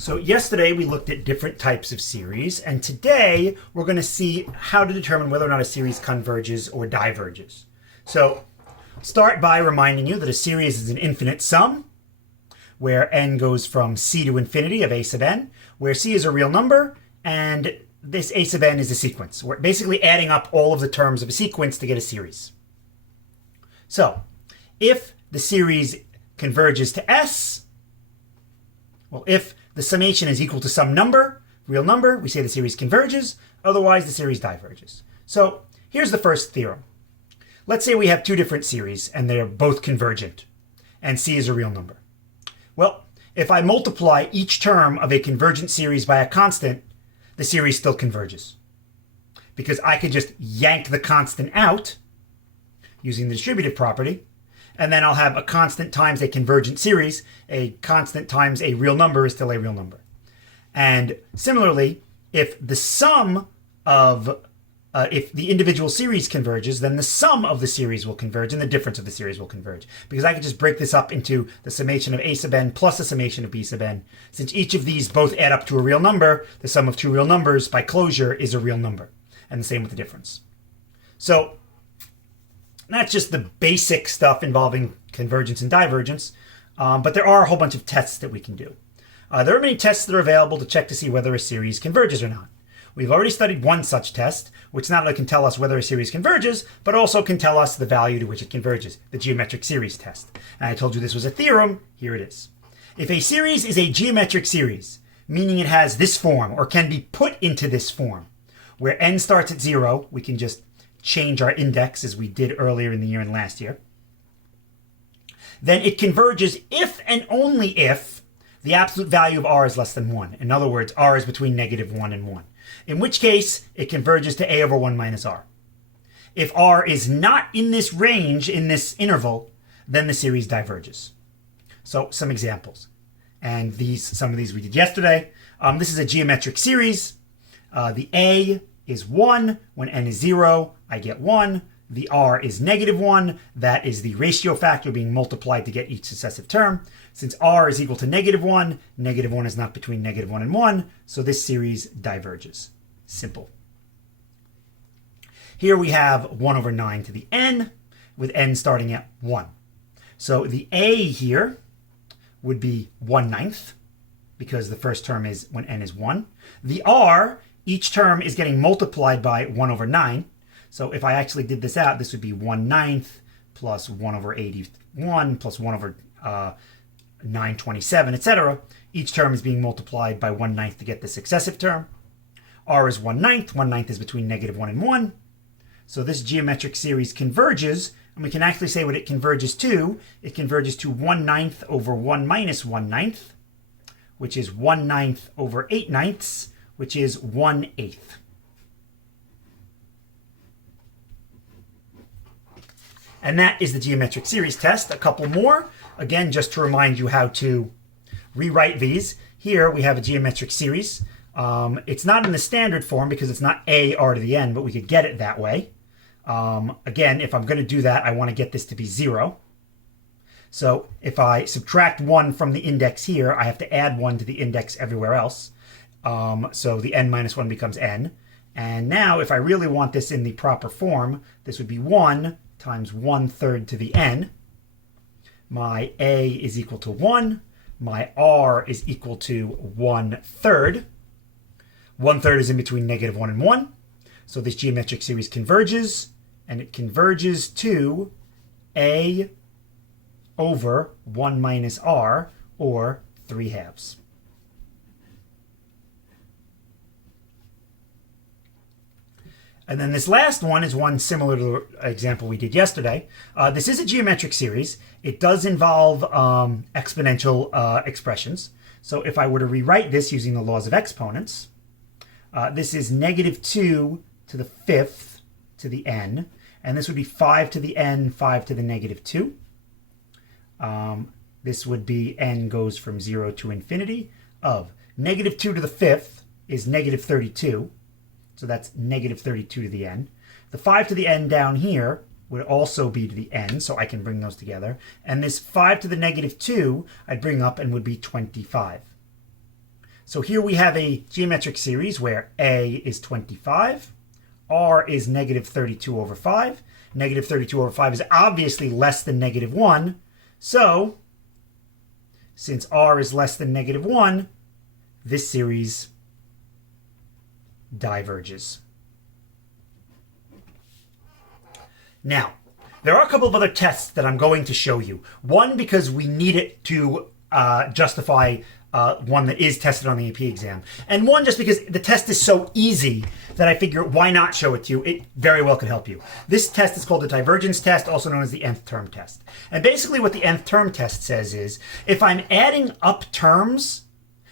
So yesterday we looked at different types of series, and today we're going to see how to determine whether or not a series converges or diverges. So start by reminding you that a series is an infinite sum, where n goes from c to infinity of a sub n, where c is a real number, and this a sub n is a sequence. We're basically adding up all of the terms of a sequence to get a series. So if the series converges to s, well, if the summation is equal to some number, real number, we say the series converges. Otherwise, the series diverges. So here's the first theorem. Let's say we have two different series and they're both convergent, and c is a real number. Well, if I multiply each term of a convergent series by a constant, the series still converges. Because I could just yank the constant out using the distributive property, and then I'll have a constant times a convergent series. A constant times a real number is still a real number. And similarly, if the sum of, if the individual series converges, then the sum of the series will converge and the difference of the series will converge. Because I could just break this up into the summation of a sub n plus the summation of b sub n. Since each of these both add up to a real number, the sum of two real numbers by closure is a real number. And the same with the difference. So that's just the basic stuff involving convergence and divergence, but there are a whole bunch of tests that we can do. There are many tests that are available to check to see whether a series converges or not. We've already studied one such test, which not only can tell us whether a series converges, but also can tell us the value to which it converges, the geometric series test. And I told you this was a theorem. Here it is. If a series is a geometric series, meaning it has this form or can be put into this form, where n starts at 0, we can just change our index as we did earlier in the year and last year, then it converges if and only if the absolute value of r is less than 1. In other words, r is between -1 and 1. In which case, it converges to a over 1 minus r. If r is not in this range, in this interval, then the series diverges. So some examples. And some of these we did yesterday. This is a geometric series. The a is 1. When n is 0, I get 1. The r is -1. That is the ratio factor being multiplied to get each successive term. Since r is equal to -1, -1 is not between -1 and 1, so this series diverges. Simple. Here we have 1 over 9 to the n, with n starting at 1. So the a here would be 1/9, because the first term is when n is 1. The r, each term is getting multiplied by 1 over 9. So if I actually did this out, this would be 1/9 plus 1 over 81 plus 1 over 927, etc. Each term is being multiplied by 1/9 to get the successive term. R is 1/9. 1/9 is between -1 and 1. So this geometric series converges, and we can actually say what it converges to. It converges to 1/9 over 1 minus 1/9, which is 1/9 over 8/9, which is 1/8. And that is the geometric series test. A couple more, again, just to remind you how to rewrite these. Here we have a geometric series. It's not in the standard form because it's not a r to the n, but we could get it that way. Again, if I'm going to do that, I want to get this to be 0. So if I subtract 1 from the index here, I have to add 1 to the index everywhere else. So the n minus 1 becomes n. And now if I really want this in the proper form, this would be 1 times 1/3 to the n. My a is equal to 1. My r is equal to 1/3. 1/3 is in between -1 and 1. So this geometric series converges, and it converges to a over 1 minus r, or 3/2. And then this last one is one similar to the example we did yesterday. This is a geometric series. It does involve exponential expressions. So if I were to rewrite this using the laws of exponents, this is -2 to the 5th to the n. And this would be 5 to the n, 5 to the -2. This would be n goes from 0 to infinity of -2 to the 5th is -32. So that's -32 to the n. The 5 to the n down here would also be to the n, so I can bring those together. And this 5 to the -2 I'd bring up and would be 25. So here we have a geometric series where a is 25, r is negative 32 over 5. Negative 32 over 5 is obviously less than negative 1. So, since r is less than negative 1, this series diverges. Now, there are a couple of other tests that I'm going to show you. One, because we need it to justify one that is tested on the AP exam. And one, just because the test is so easy that I figure why not show it to you? It very well could help you. This test is called the divergence test, also known as the nth term test. And basically what the nth term test says is, if I'm adding up terms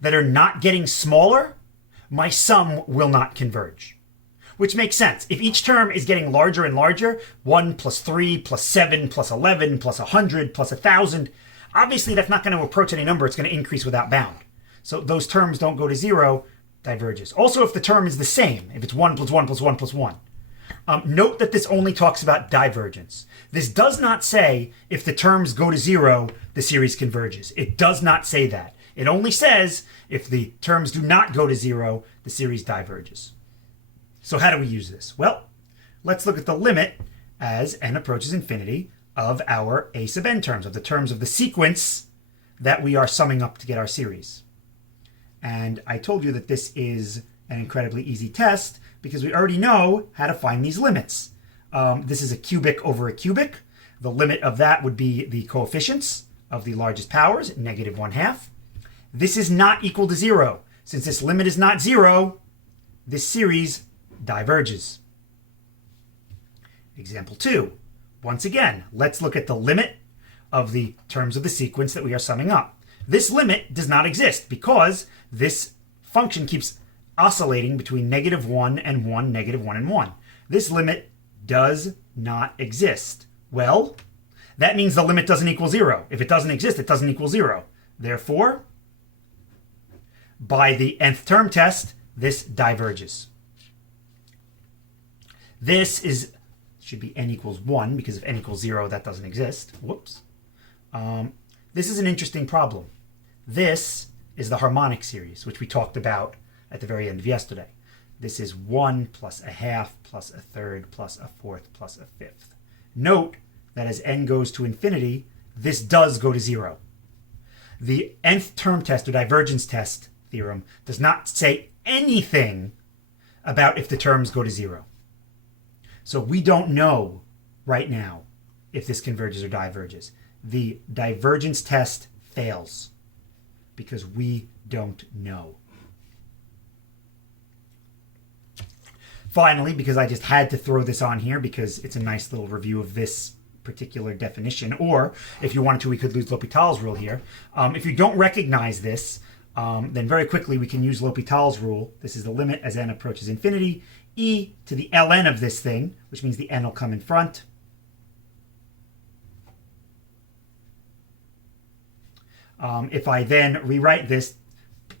that are not getting smaller, my sum will not converge. Which makes sense. If each term is getting larger and larger, 1 plus 3 plus 7 plus 11 plus 100 plus 1,000, obviously that's not going to approach any number. It's going to increase without bound. So those terms don't go to 0, diverges. Also, if the term is the same, if it's 1 plus 1 plus 1 plus 1. Note that this only talks about divergence. This does not say if the terms go to 0, the series converges. It does not say that. It only says if the terms do not go to 0, the series diverges. So how do we use this? Well, let's look at the limit as n approaches infinity of our a sub n terms, of the terms of the sequence that we are summing up to get our series. And I told you that this is an incredibly easy test because we already know how to find these limits. This is a cubic over a cubic. The limit of that would be the coefficients of the largest powers, negative 1/2. This is not equal to 0. Since this limit is not 0, this series diverges. Example 2. Once again, let's look at the limit of the terms of the sequence that we are summing up. This limit does not exist because this function keeps oscillating between negative 1 and 1, negative 1 and 1. This limit does not exist. Well, that means the limit doesn't equal 0. If it doesn't exist, it doesn't equal 0. Therefore, by the nth term test, this diverges. This should be n equals 1, because if n equals 0, that doesn't exist. Whoops. This is an interesting problem. This is the harmonic series, which we talked about at the very end of yesterday. This is 1 plus 1/2 plus 1/3 plus 1/4 plus 1/5. Note that as n goes to infinity, this does go to 0. The nth term test, or divergence test theorem, does not say anything about if the terms go to 0. So we don't know right now if this converges or diverges. The divergence test fails because we don't know. Finally, because I just had to throw this on here because it's a nice little review of this particular definition, or if you wanted to, we could use L'Hopital's rule here. If you don't recognize this, then very quickly we can use L'Hopital's rule. This is the limit as n approaches infinity, e to the ln of this thing, which means the n will come in front. If I then rewrite this,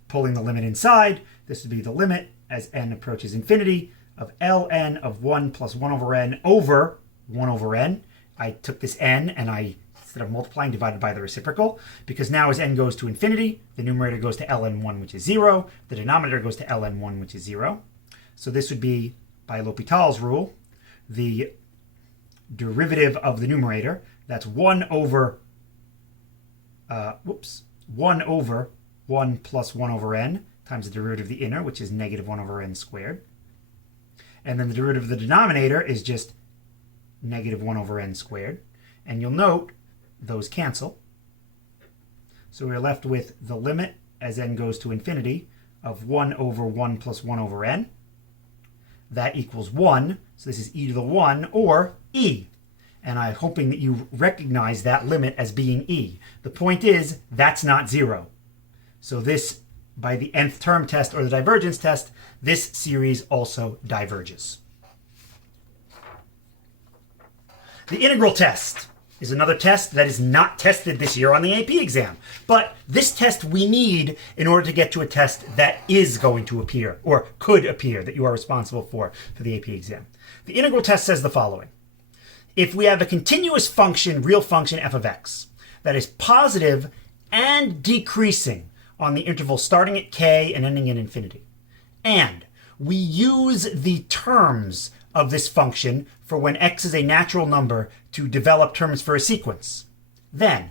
pulling the limit inside, this would be the limit as n approaches infinity of ln of 1 plus 1 over n over 1 over n. I took this n and I, instead of multiplying, divided by the reciprocal, because now as n goes to infinity, the numerator goes to ln1, which is 0. The denominator goes to ln1, which is 0. So this would be, by L'Hopital's rule, the derivative of the numerator. That's 1 over 1 over 1 plus 1 over n times the derivative of the inner, which is negative 1 over n squared. And then the derivative of the denominator is just negative 1 over n squared. And you'll note those cancel. So we're left with the limit as n goes to infinity of 1 over 1 plus 1 over n. That equals 1. So this is e to the 1, or e. And I'm hoping that you recognize that limit as being e. The point is, that's not 0. So this, by the nth term test or the divergence test, this series also diverges. The integral test is another test that is not tested this year on the AP exam. But this test we need in order to get to a test that is going to appear, or could appear, that you are responsible for the AP exam. The integral test says the following. If we have a continuous function, real function f of x, that is positive and decreasing on the interval starting at k and ending at infinity. And we use the terms of this function for when x is a natural number to develop terms for a sequence. Then,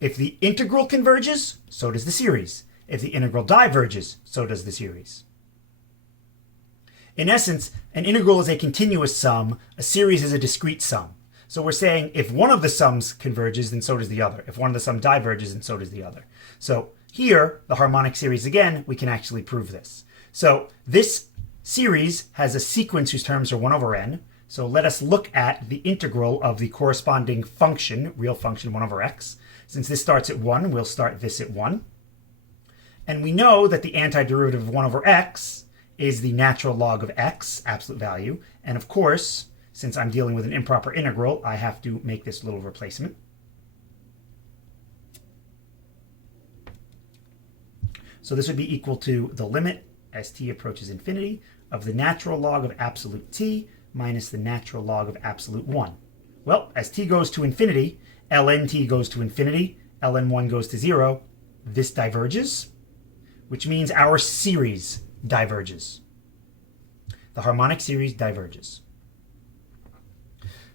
if the integral converges, so does the series. If the integral diverges, so does the series. In essence, an integral is a continuous sum, a series is a discrete sum. So we're saying if one of the sums converges, then so does the other. If one of the sums diverges, then so does the other. So here, the harmonic series again, we can actually prove this. So this series has a sequence whose terms are 1 over n. So let us look at the integral of the corresponding function, real function 1 over x. Since this starts at 1, we'll start this at 1. And we know that the antiderivative of 1 over x is the natural log of x, absolute value. And of course, since I'm dealing with an improper integral, I have to make this little replacement. So this would be equal to the limit as t approaches infinity of the natural log of absolute t minus the natural log of absolute 1. Well, as t goes to infinity, ln t goes to infinity, ln1 goes to 0. This diverges, which means our series diverges. The harmonic series diverges.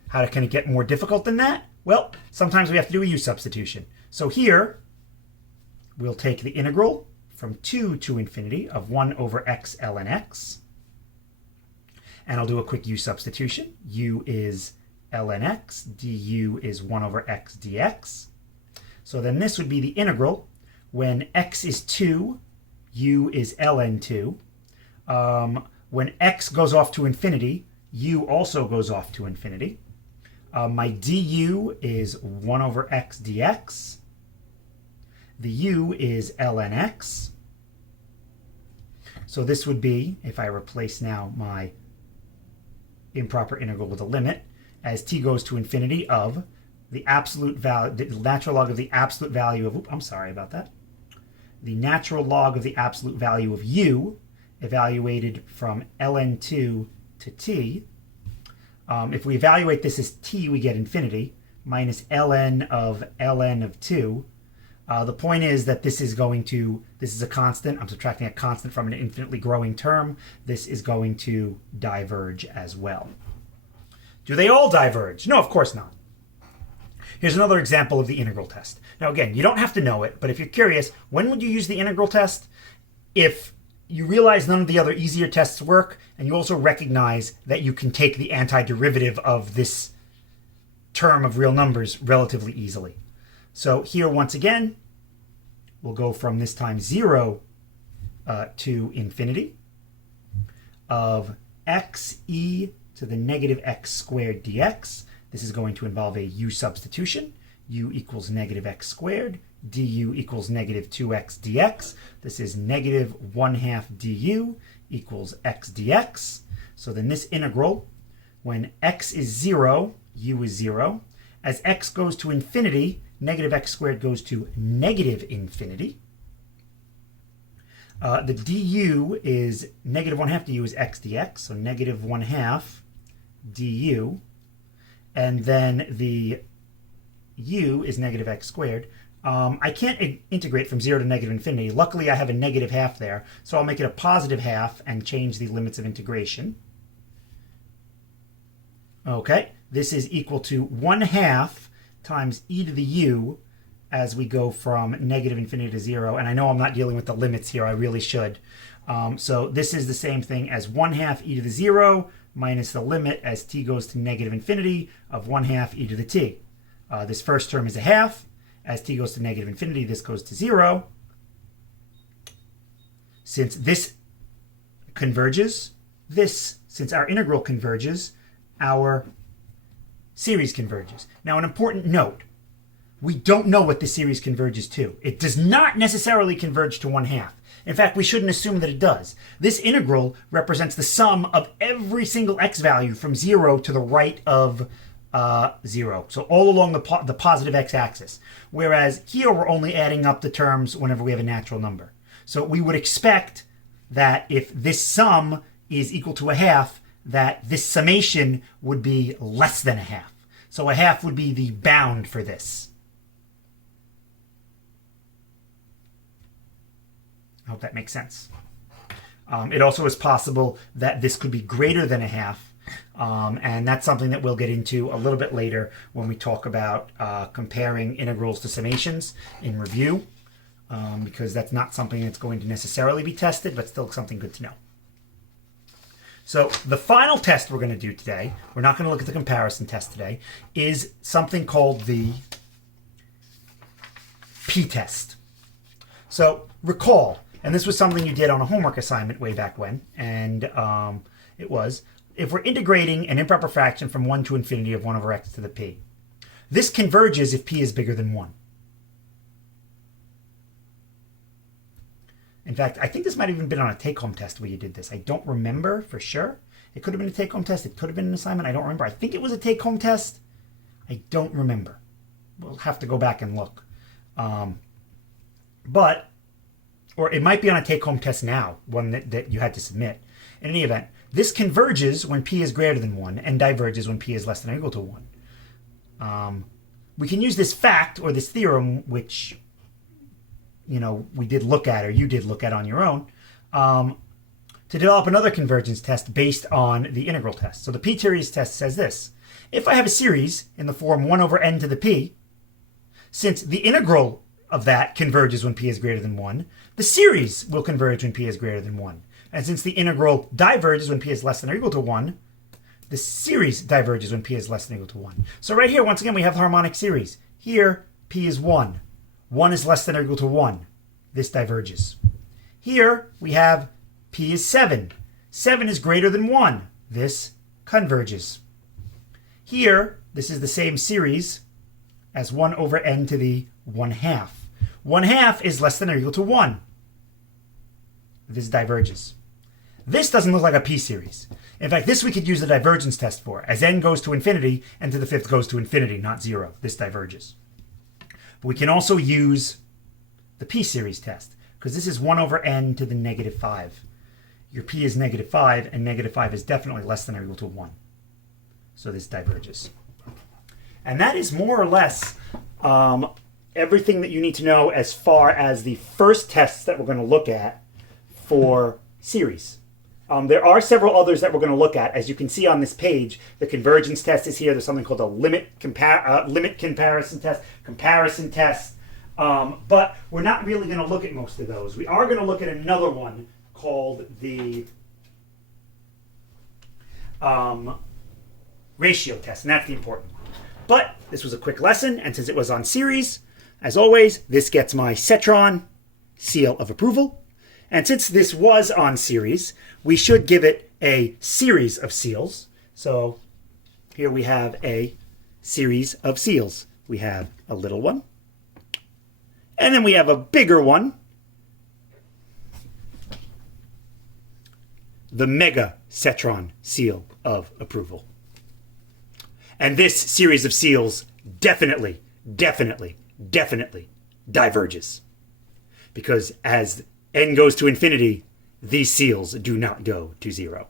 How can it get more difficult than that? Well, sometimes we have to do a u substitution. So here, we'll take the integral from 2 to infinity of 1 over x ln x. And I'll do a quick u substitution. U is ln x, du is 1 over x dx. So then this would be the integral when x is 2, u is ln 2. When x goes off to infinity, u also goes off to infinity. My du is 1 over x dx. The u is ln x. So this would be, if I replace now my improper integral with a limit, as t goes to infinity of the absolute value, the natural log of the absolute value of, I'm sorry about that, the natural log of the absolute value of u, evaluated from ln2 to t. If we evaluate this as t, we get infinity, minus ln of 2. The point is that this is a constant. I'm subtracting a constant from an infinitely growing term. This is going to diverge as well. Do they all diverge? No, of course not. Here's another example of the integral test. Now again, you don't have to know it, but if you're curious, when would you use the integral test? If you realize none of the other easier tests work, and you also recognize that you can take the antiderivative of this term of real numbers relatively easily. So here, once again, we'll go from this time 0 to infinity of x e to the negative x squared dx. This is going to involve a u substitution. U equals negative x squared. Du equals negative 2x dx. This is negative 1/2 du equals x dx. So then this integral, when x is 0, u is 0. As x goes to infinity, negative x squared goes to negative infinity. The du is negative 1/2 du is x dx, so negative 1/2 du. And then the u is negative x squared. I can't integrate from 0 to negative infinity. Luckily, I have a negative half there, so I'll make it a positive half and change the limits of integration. Okay, this is equal to 1/2 times e to the u as we go from negative infinity to 0. And I know I'm not dealing with the limits here. I really should. So this is the same thing as 1/2 e to the 0 minus the limit as t goes to negative infinity of 1/2 e to the t. This first term is a half. As t goes to negative infinity, this goes to 0. Since this converges, since our integral converges, our series converges. Now, an important note, we don't know what this series converges to. It does not necessarily converge to 1/2. In fact, we shouldn't assume that it does. This integral represents the sum of every single x value from 0 to the right of 0. So all along the positive x-axis. Whereas here we're only adding up the terms whenever we have a natural number. So we would expect that if this sum is equal to 1/2, that this summation would be less than 1/2. So 1/2 would be the bound for this. hope that makes sense. It also is possible that this could be greater than a half, and that's something that we'll get into a little bit later when we talk about comparing integrals to summations in review, because that's not something that's going to necessarily be tested, but still something good to know. So the final test we're going to do today, we're not going to look at the comparison test today, is something called the p-test. So recall, and this was something you did on a homework assignment way back when, and it was, if we're integrating an improper fraction from 1 to infinity of 1 over x to the p, this converges if p is bigger than 1. In fact, I think this might have even been on a take-home test where you did this. I don't remember for sure. It could have been a take-home test. It could have been an assignment. I don't remember. I think it was a take-home test. I don't remember. We'll have to go back and look. Or it might be on a take-home test now, one that you had to submit. In any event, this converges when p is greater than 1 and diverges when p is less than or equal to 1. We can use this fact or this theorem, which we did look at, or you did look at on your own, to develop another convergence test based on the integral test. So the p-series test says this. If I have a series in the form 1 over n to the p, since the integral of that converges when p is greater than 1, the series will converge when p is greater than 1. And since the integral diverges when p is less than or equal to 1, the series diverges when p is less than or equal to 1. So right here, once again, we have the harmonic series. Here, p is 1. 1 is less than or equal to 1. This diverges. Here, we have p is 7. 7 is greater than 1. This converges. Here, this is the same series as 1 over n to the 1/2. 1/2 is less than or equal to 1. This diverges. This doesn't look like a p-series. In fact, this we could use the divergence test for. As n goes to infinity, n to the 5th goes to infinity, not 0. This diverges. But we can also use the p-series test, because this is 1 over n to the -5. Your p is -5, and -5 is definitely less than or equal to 1. So this diverges. And that is more or less everything that you need to know as far as the first tests that we're going to look at for series. There are several others that we're going to look at. As you can see on this page, the convergence test is here. There's something called a limit comparison test. But we're not really going to look at most of those. We are going to look at another one called the ratio test, and that's the important one. But this was a quick lesson, and since it was on series, as always, this gets my Cetron seal of approval. And since this was on series, we should give it a series of seals. So here we have a series of seals. We have a little one, and then we have a bigger one, the Mega Cetron seal of approval. And this series of seals definitely diverges. Because as n goes to infinity, these seals do not go to 0.